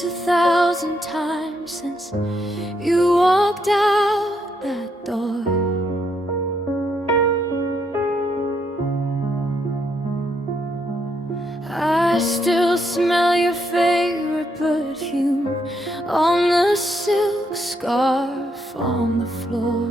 blinked 1,000 times since you walked out that door. I still smell your favorite perfume on the silk scarf on the floor.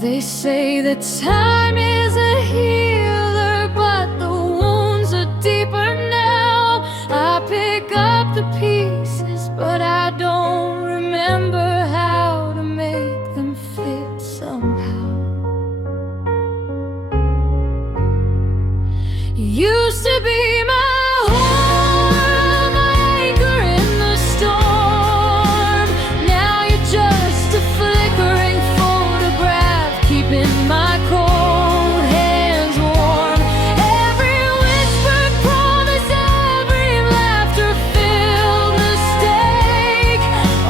They say that time is a healer, but the wounds are deeper now. I pick up the pieces, but I don't remember how to make them fit somehow. You used to be my home, my anchor in the storm. Now you're just a flickering photograph, keeping my cold hands warm. Every whispered promise, every laughter-filled mistake,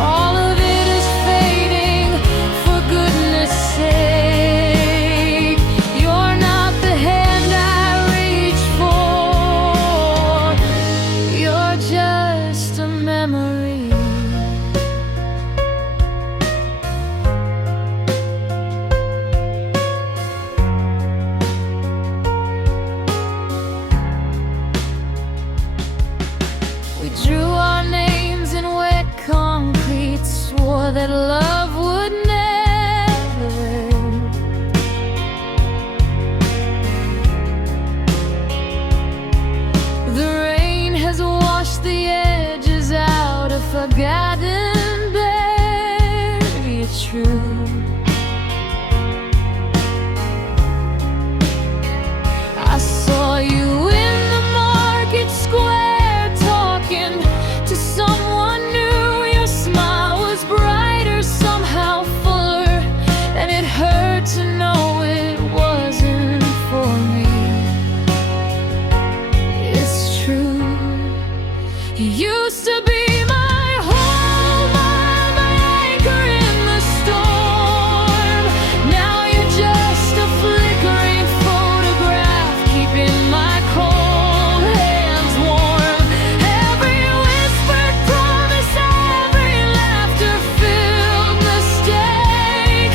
all of it is fading, for goodness sake. You're not the hand I reach for, you're just a memory. We drew our names in wet concrete, swore that love would never end. The rain has washed the edges out of forgotten, very true. I saw you in the market square, talking to someone new. Your smile was brighter, somehow fuller, and it hurt to know it wasn't for me. It's true. You used to be my home, my anchor in the storm. Now you're just a flickering photograph, keeping my cold hands warm. Every whispered promise, every laughter-filled mistake,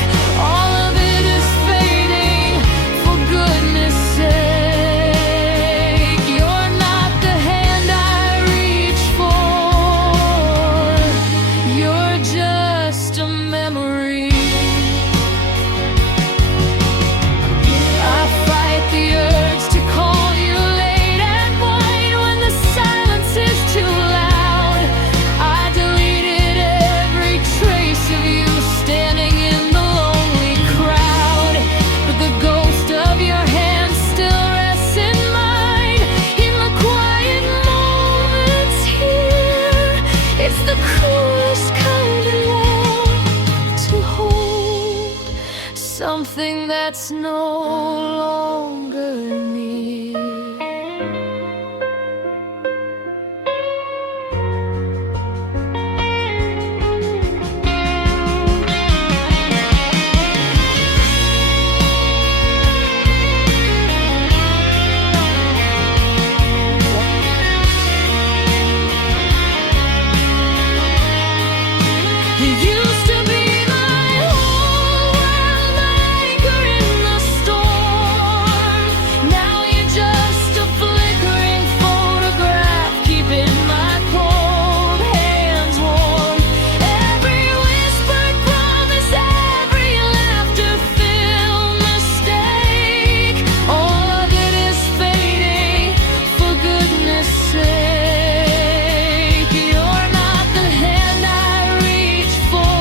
all of it is fading, for goodness sake. You're not the hand I reach for, you're just a memory. I fight the urge to call you late at night when the silence is too loud. I deleted every trace of you standing in the lonely crowd, but the ghost of your hand still rests in mine. In the quiet moments here, it's the coolest kind of love to hold, something that's no longer near. You used to be my whole world, my anchor in the storm. Now you're just a flickering photograph, keeping my cold hands warm. Every whispered promise, every laughter-filled mistake, all of it is fading, for goodness sake. You're not the hand I reach for,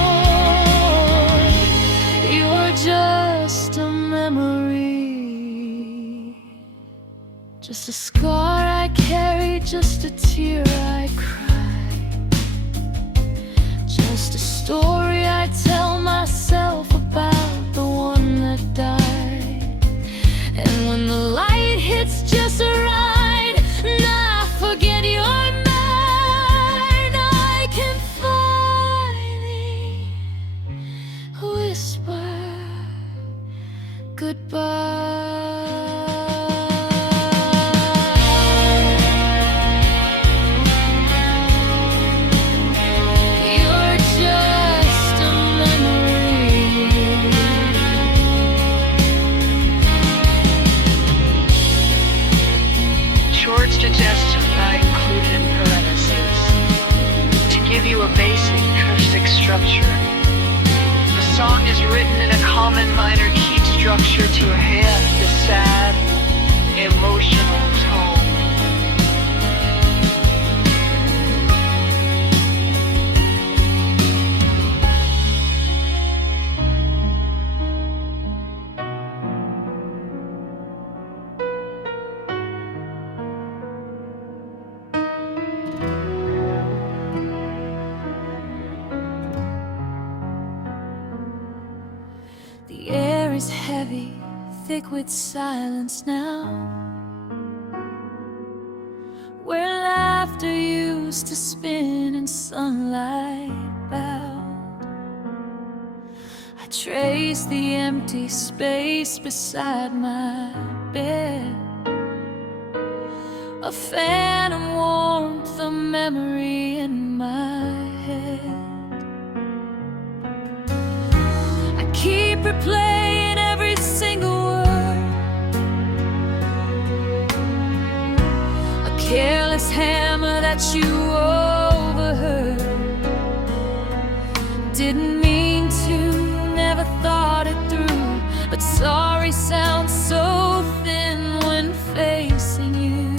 you're just a memory. Just a scar I carry, just a tear I cry, just a story I tell myself about the one that died. And when the light hits just right, and I forget you're mine, I can finally whisper goodbye. I included in parentheses to give you a basic acoustic structure. The song is written in a common minor key structure to hit the sad, emotional tone. The air is heavy, thick with silence now, where laughter used to spin and sunlight bowed. I trace the empty space beside my bed, a phantom warmth, a memory in my head. Keep replaying every single word, a careless hammer that you overheard. Didn't mean to, never thought it through, but sorry sounds so thin when facing you.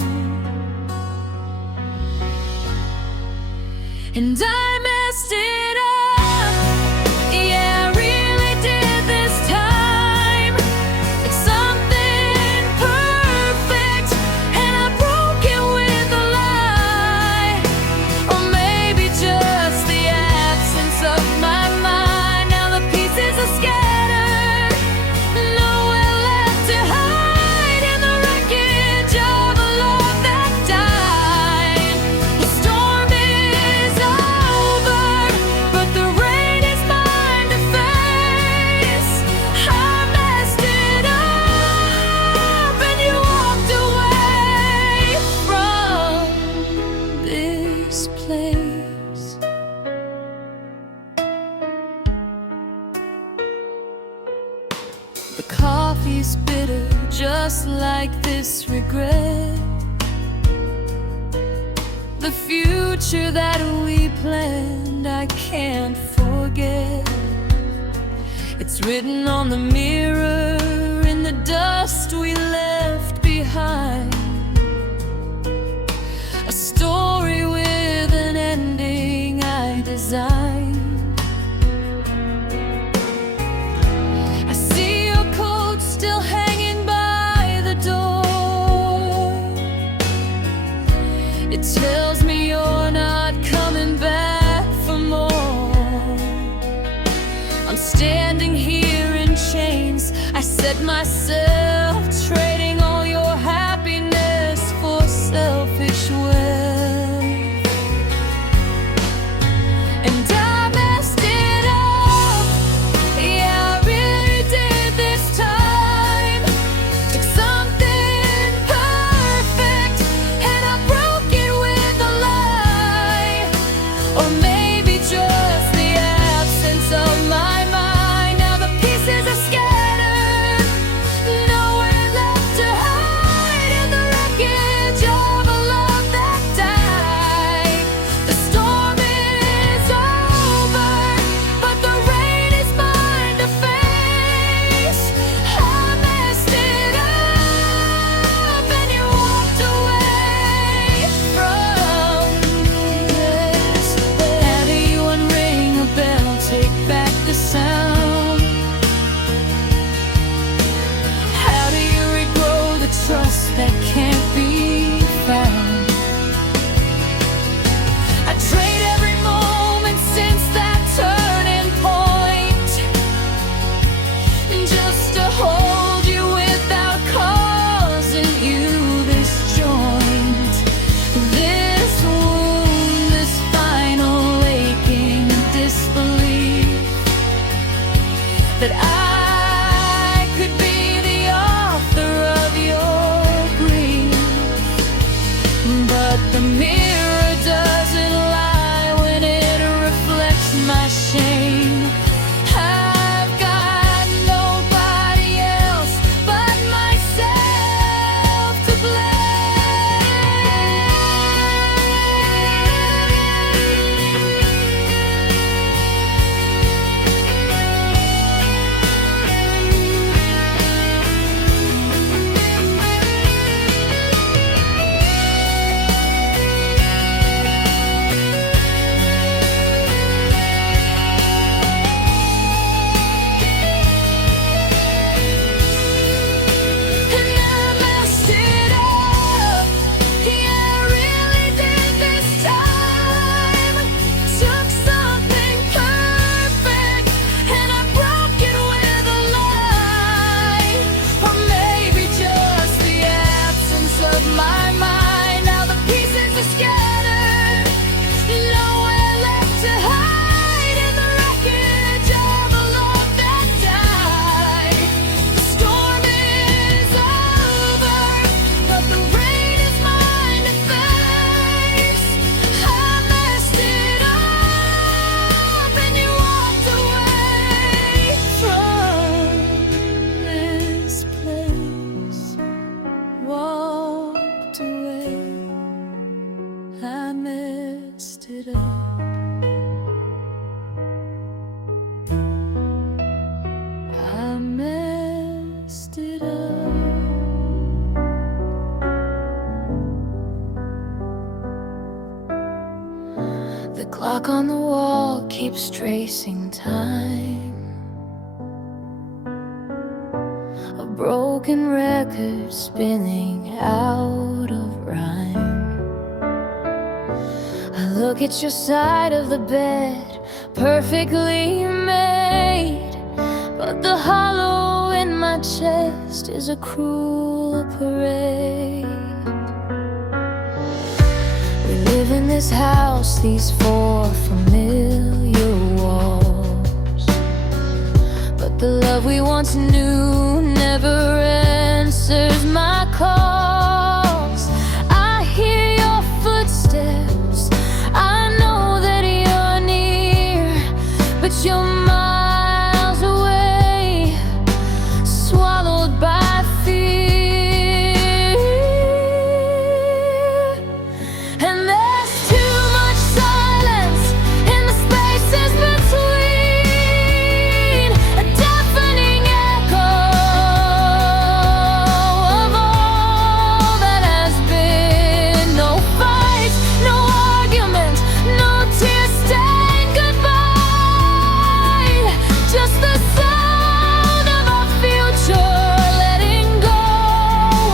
And I messed it up. The coffee's bitter, just like this regret. The future that we planned, I can't forget. It's written on the mirror, in the dust we left behind. A story with an ending I designed. Still hanging by the door. It tells me you're not coming back for more. I'm standing here in chains. I set myself trading all your happiness for selfish wealth. And I messed it up. Yeah, I really did this time. Or maybe just the absence of my mind. Now the pieces are scattered, nowhere left to hide in the wreckage of a love that died. The storm is over, but the rain is mine to face. I messed it up and you walked away from this. How do you unring a bell, take back the sound? How do you regrow the trust that can't be found? I trade every moment since that turning point, just to hold you without causing you this joint, this wound, this final aching disbelief that I could be the author of your grief. But the mirror doesn't lie when it reflects my shame. I've got nobody else but myself to blame. I messed it up. I messed it up. The clock on the wall keeps tracing time. A broken record spinning out of rhyme. I look at your side of the bed, perfectly made, but the hollow in my chest is a cruel parade. We live in this house, these four familiar walls, but the love we once knew never answers my calls. I hear your footsteps, I know that you're near, but you're miles away, swallowed by fear. And there's too much silence in the spaces between, a deafening echo of all that has been. No fight, no argument, no tear-stained goodbye, just the sound of our future letting go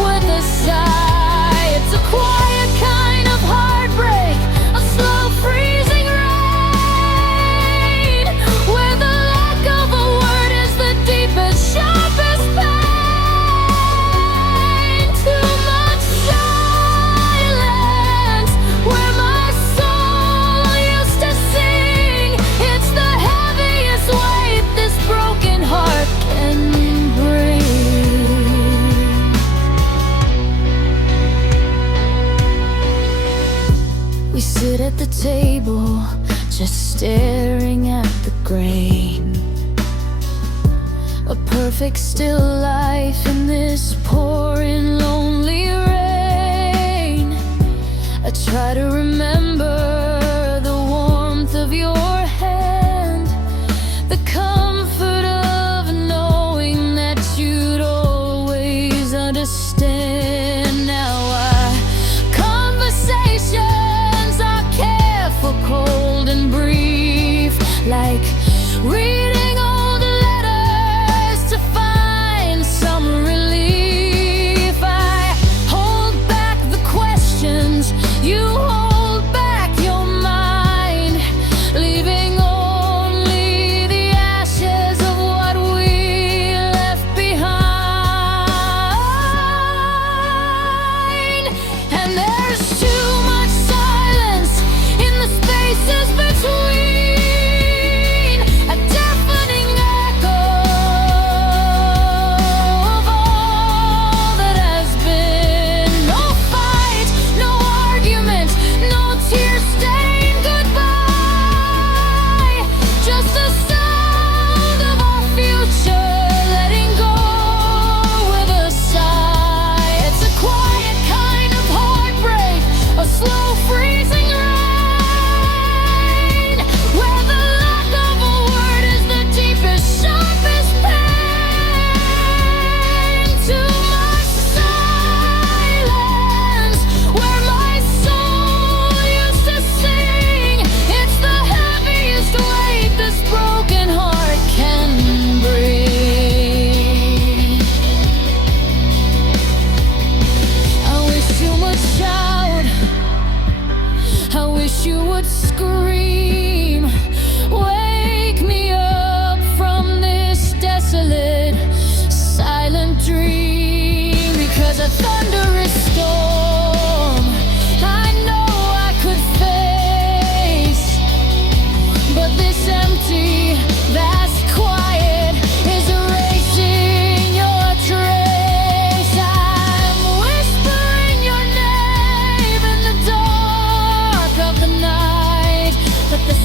with a sigh. It's a quiet kind of heartbreak, a slow freezing rain, where the lack of a word is the deepest, sharpest pain. Too much silence, where my soul used to sing. It's the heaviest weight this broken heart can bring. We sit at the table, just staring at the grain. A perfect still life in this pouring lonely rain. I try to remember the warmth of your hand, the comfort of knowing that you'd always understand. Now our conversations are careful, cold and brief, like reading old letters to find some relief. I hold back the questions, you hold back your mind, leaving only the ashes of what we left behind. And there's too much silence in the spaces between, a deafening echo of all that has been. No fight, no argument, no tear-stained goodbye, just the sound of our future letting go with a sigh. It's a quiet kind of heartbreak, a slow freezing rain, where the lack of a word is the deepest, sharpest pain. Too much silence, where my soul used to sing. It's the heaviest weight this broken heart can bring. I wish you would shout, I wish you would scream, wake me up from this desolate, silent dream. Because a thunderous storm I know I could face, but this empty, vast quiet is erasing your trace. I'm whispering your name in the dark of the night, but the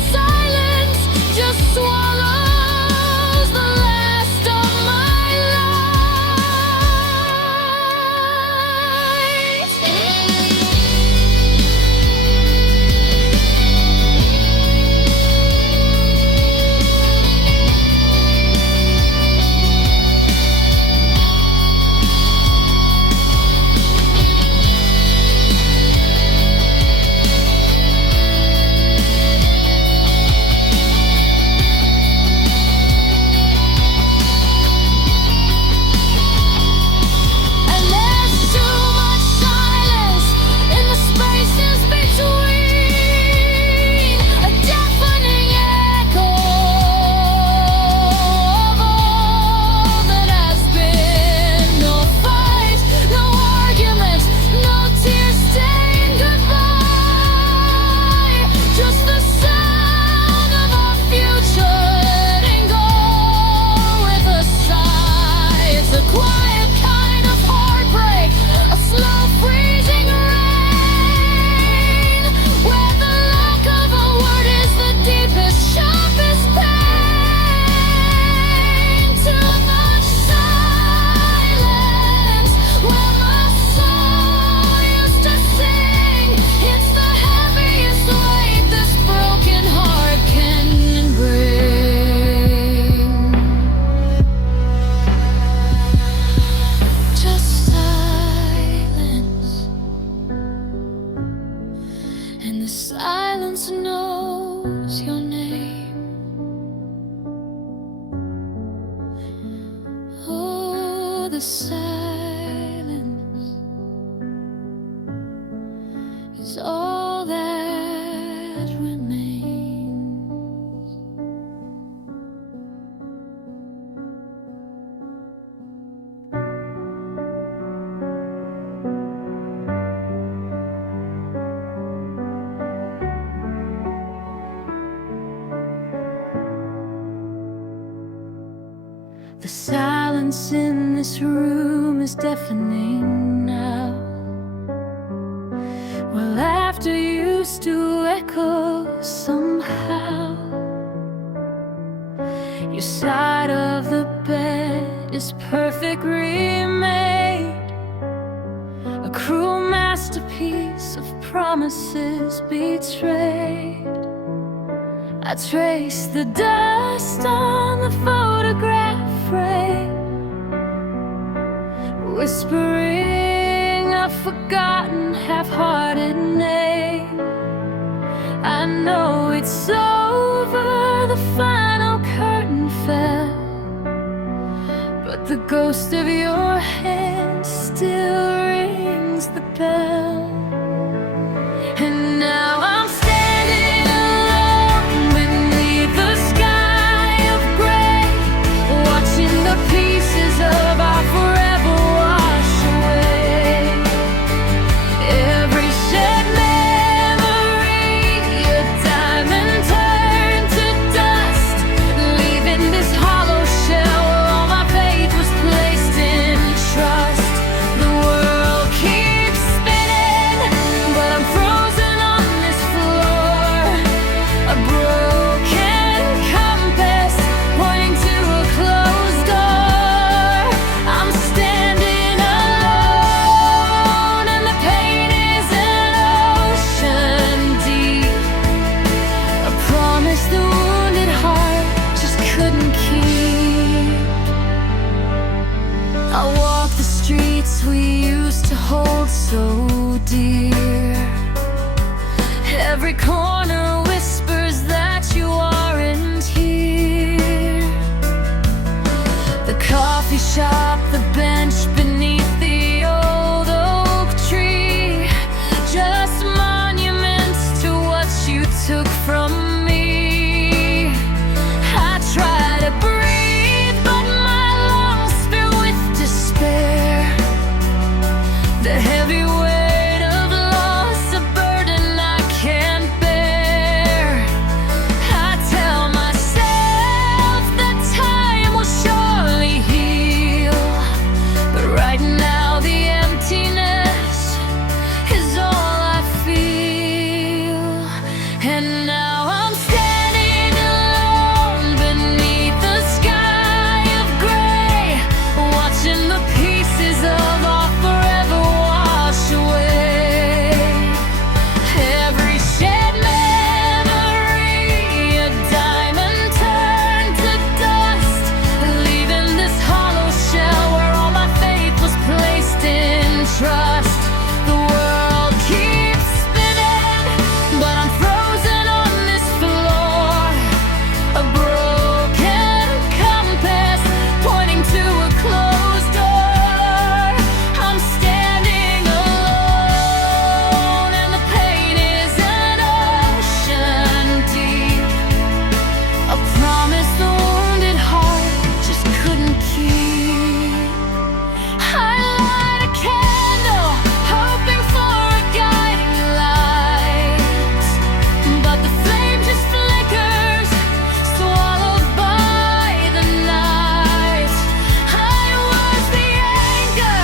The silence knows your name. Oh, the silence is all that remains. The silence in this room is deafening now, where laughter used to echo somehow. Your side of the bed is perfect remade, a cruel masterpiece of promises betrayed. I trace the dust on the photograph frame, whispering a forgotten, half-hearted name. I know it's over, the final curtain fell, but the ghost of your hand still rings the bell. And now I'm standing alone beneath the sky of gray, watching the pieces of our forever wash away. Every shed memory, a diamond turned to dust, leaving this hollow shell where all my faith was placed in trust. The world keeps spinning, but I'm frozen on this floor, a broken compass pointing to a closed door. I'm standing alone, and the pain is an ocean deep, a promise the wounded heart just couldn't keep. I walk the streets we used to hold so dear. Every corner whispers that you aren't here. The coffee shop, the bench beneath the old oak tree, just monuments to what you took from me. I try to breathe, but my lungs fill with despair. The heavy weight of loss, a burden I can't bear. I tell myself that time will surely heal, but right now the emptiness is all I feel. And now I'm standing alone beneath the sky of gray, watching the pieces of our forever wash away. Every shed memory, a diamond turned to dust, leaving this hollow shell where all my faith was placed in trust. The world keeps spinning, but I'm frozen on this floor, a broken compass pointing to a closed door. I'm standing alone, and the pain is an ocean deep, a promise the wounded heart just couldn't keep. I light a candle, hoping for a guiding light, but the flame just flickers, swallowed by the night. I was the anger,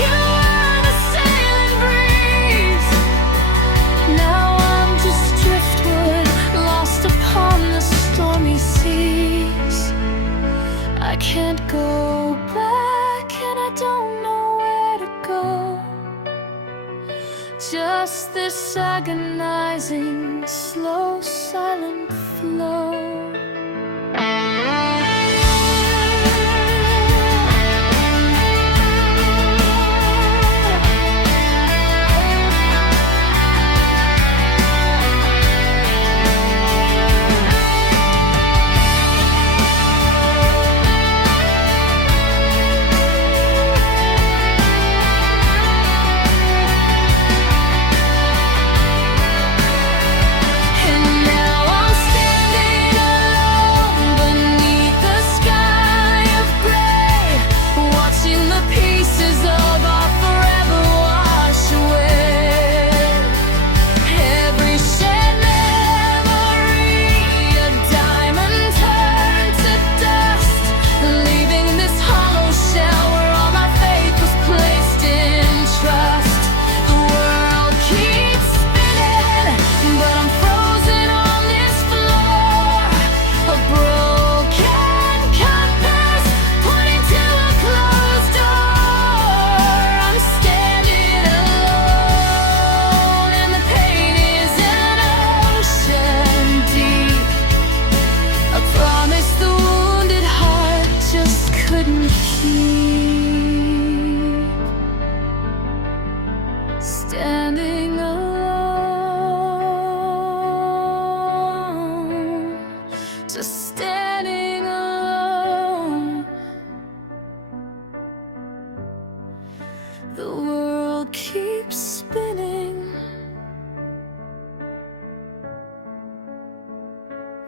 you were the sailing breeze. Now I'm just driftwood, lost upon the stormy seas. I can't go back, and I don't know where to go. Just this agonizing, slow, silent flow.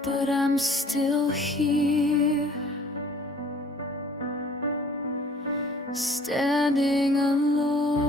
but I'm still here, standing alone.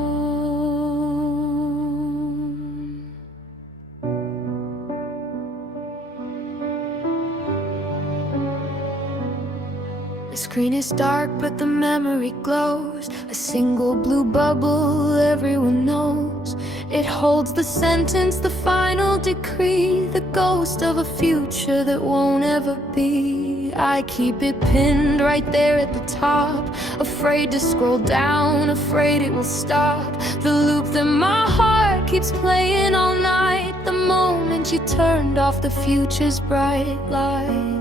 The screen is dark, but the memory glows. A single blue bubble everyone knows. It holds the sentence, the final decree, the ghost of a future that won't ever be. I keep it pinned right there at the top, afraid to scroll down, afraid it will stop. The loop that my heart keeps playing all night, the moment you turned off the future's bright light.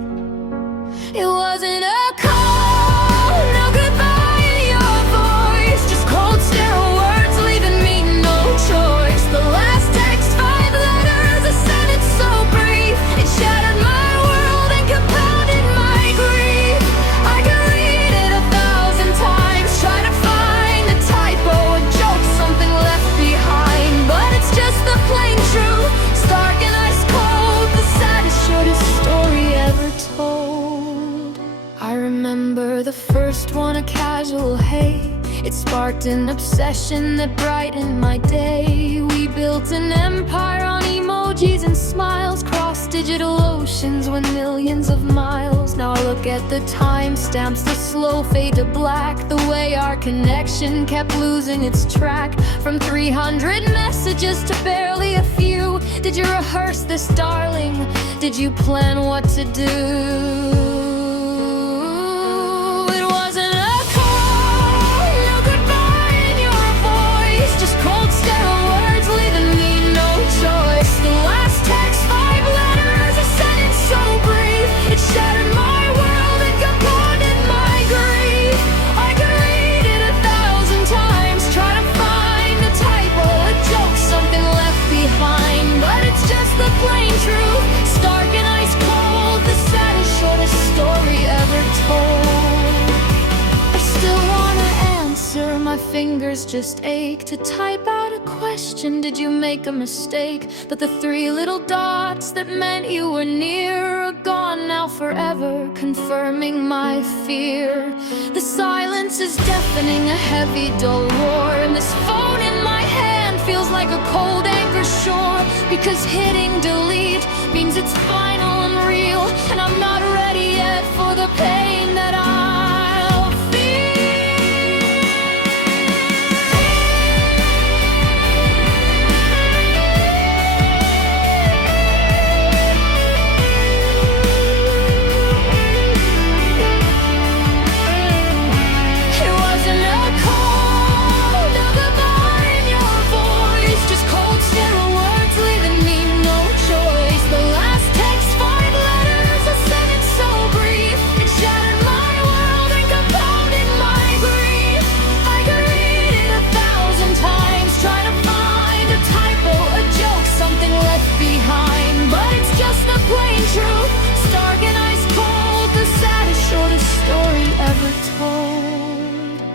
It wasn't a call, no goodbye in your voice, just cold sterile words leaving me no choice. The last text, 5 letters, a sentence so brief, it shattered my world and compounded my grief. I could read it 1,000 times, try to find a typo, a joke, something left behind, but it's just the plain truth, stark and ice cold, the saddest, shortest story ever told. I remember the first one, a casual hey. It sparked an obsession that brightened my day. We built an empire on emojis and smiles, crossed digital oceans, went millions of miles. Now I look at the timestamps, the slow fade to black, the way our connection kept losing its track. From 300 messages to barely a few. Did you rehearse this, darling? Did you plan what to do? My fingers just ache to type out a question. Did you make a mistake? But the 3 little dots that meant you were near are gone now forever, confirming my fear. The silence is deafening, a heavy dull roar, and this phone in my hand feels like a cold anchor shore. Because hitting delete means it's final and real, and I'm not ready yet for the pain that I'll feel.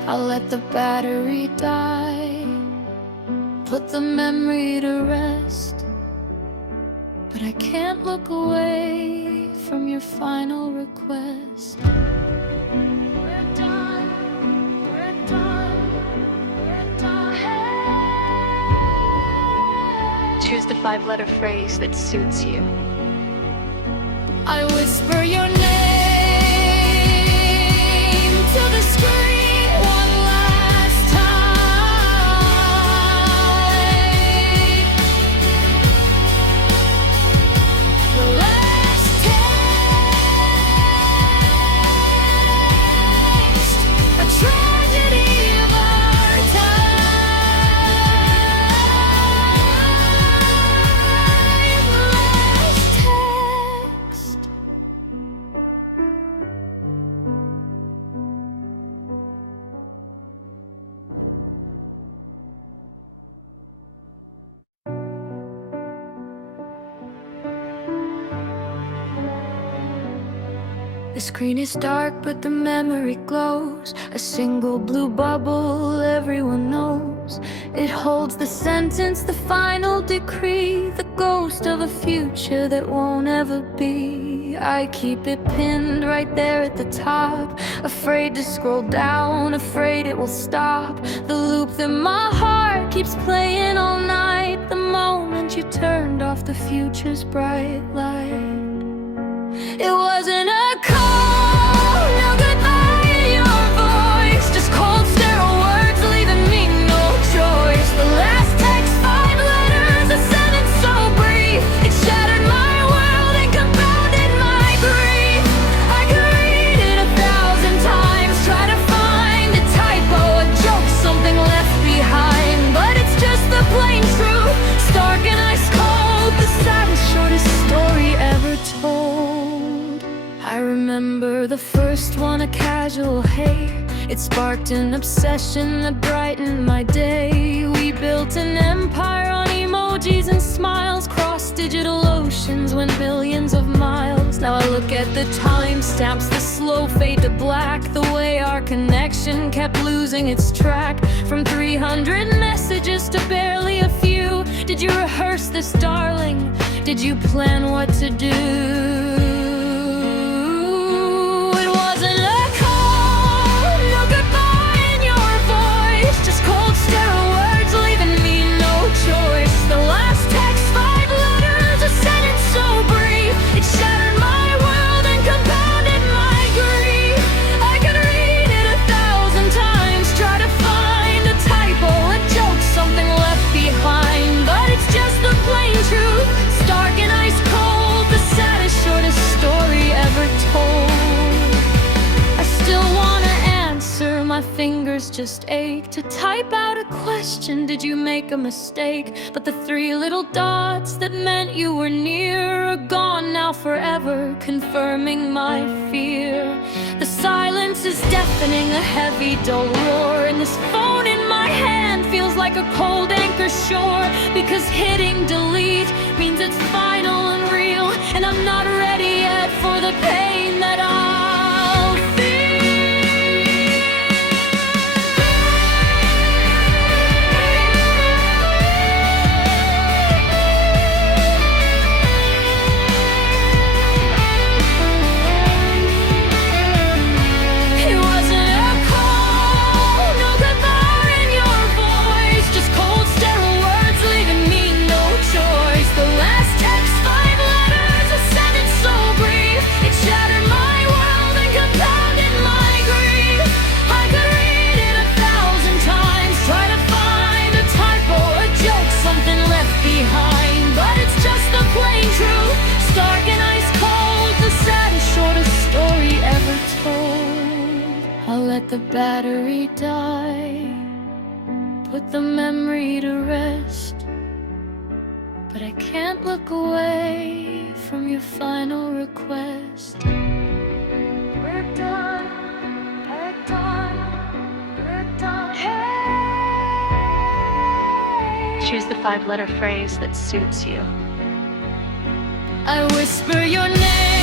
I'll let the battery die, put the memory to rest, but I can't look away from your final request. We're done, we're done, we're done. Choose the 5-letter phrase that suits you. I whisper your name to the screen. The screen is dark, but the memory glows. A single blue bubble everyone knows. It holds the sentence, the final decree, the ghost of a future that won't ever be. I keep it pinned right there at the top, afraid to scroll down, afraid it will stop. The loop that my heart keeps playing all night, the moment you turned off the future's bright light. It wasn't a call, no goodbye in your voice, just cold sterile words leaving me no choice. The last text, 5 letters, a sentence so brief, it shattered my world and compounded my grief. I could read it 1,000 times, try to find a typo, a joke, something left behind, but it's just the plain truth, stark and ice cold, the saddest, shortest story ever told. I remember the first one, a casual hey. It sparked an obsession that brightened my day. We built an empire on emojis and smiles, crossed digital oceans, went billions of miles. Now I look at the timestamps, the slow fade to black, the way our connection kept losing its track. From 300 messages to barely a few. Did you rehearse this, darling? Did you plan what to do? Fingers just ache to type out a question. Did you make a mistake? But the 3 little dots that meant you were near are gone now forever, confirming my fear. The silence is deafening, a heavy dull roar, and this phone in my hand feels like a cold anchor shore, because hitting delete means it's final and real, and I'm not ready yet for the pain that I'll feel. Let the battery die, put the memory to rest, but I can't look away from your final request. We're done, we're done, we're done. Hey. Choose the 5-letter phrase that suits you. I whisper your name.